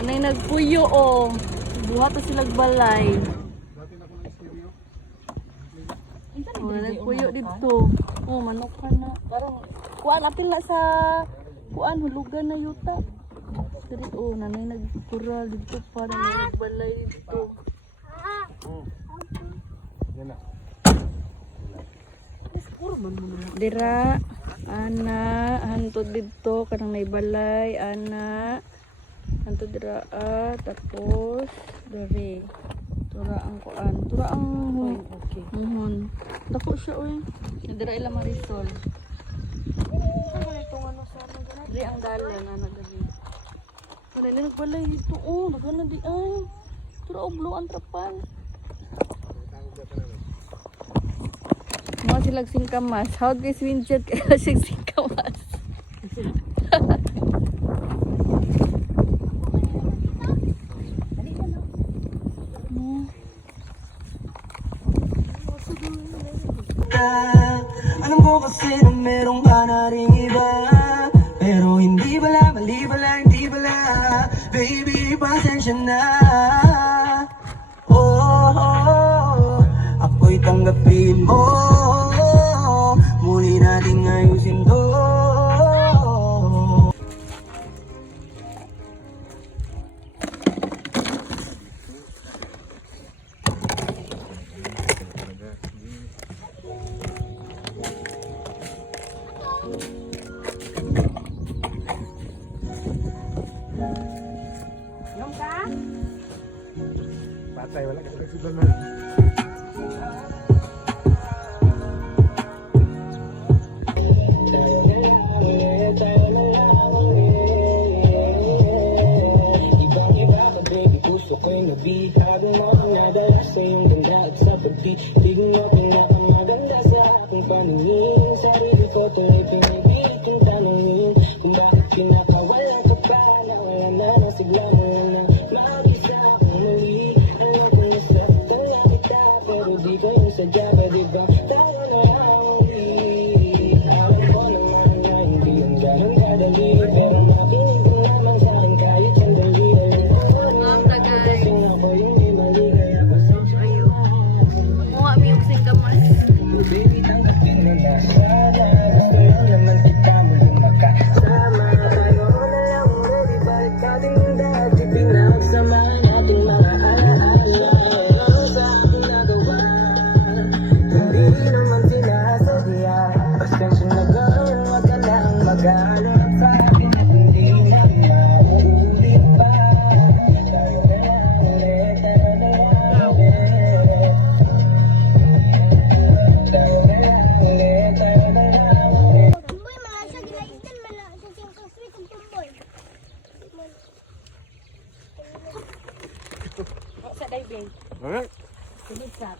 Nanay nagpuyo oh. Buhat na silang balay. Oh, nagpuyo dito. Oh, manok ka na. Parang kuan apil na sa kuan hulugan na yuta. Diri oh, nanay nagkural dito para nagbalay dito. Dira ana hantod dito kanang may balay ana hantod dira tapos dari tura ang kuan tura ang okay dako siya oy dira ila Marisol diri ang dalan ana diri wala na nagbalay dito oh daghan na di ay tura oblo ang trapal. Mga silag singkamas. How guys windshield kaya silag singkamas. Alam ko kasi na merong ka na ring iba, pero hindi bala, mali bala, hindi bala. Baby, pasensya na. Ako'y tanggapin mo. Muli nating ayusin to. Yung ka? Patay, wala ka sudah na. Habang mo nadala sa iyong ganda at sa pagtitig mo pinakamaganda sa aking paningin. Sarili ko tuloy pinipilit kong tanongin kung bakit pinakawalan ka pa na wala na ng sigla mo na mag-isa akong muli. Alam ko na saktan na kita pero di ko yung sadya. Pwede ba tayo na lang ulit? Alam ko naman na hindi yung ganun kadali, pero makinig mo naman sa akin kahit sandali. Baby, tanggapin mo na sana. Gusto lang naman kita muling magkasama. Tayo na lang ready, balik natin yung dati. Pinagsamahan nating mga alaala. Sa aking nagawa, hindi naman sinasadya. Pasensya na gano'n, wag ka lang mag-alala sa akin at hindi na maulit pa. Tayo na lang ulit, tayo na lang ulit. Sa diving. Alright. Sige sa.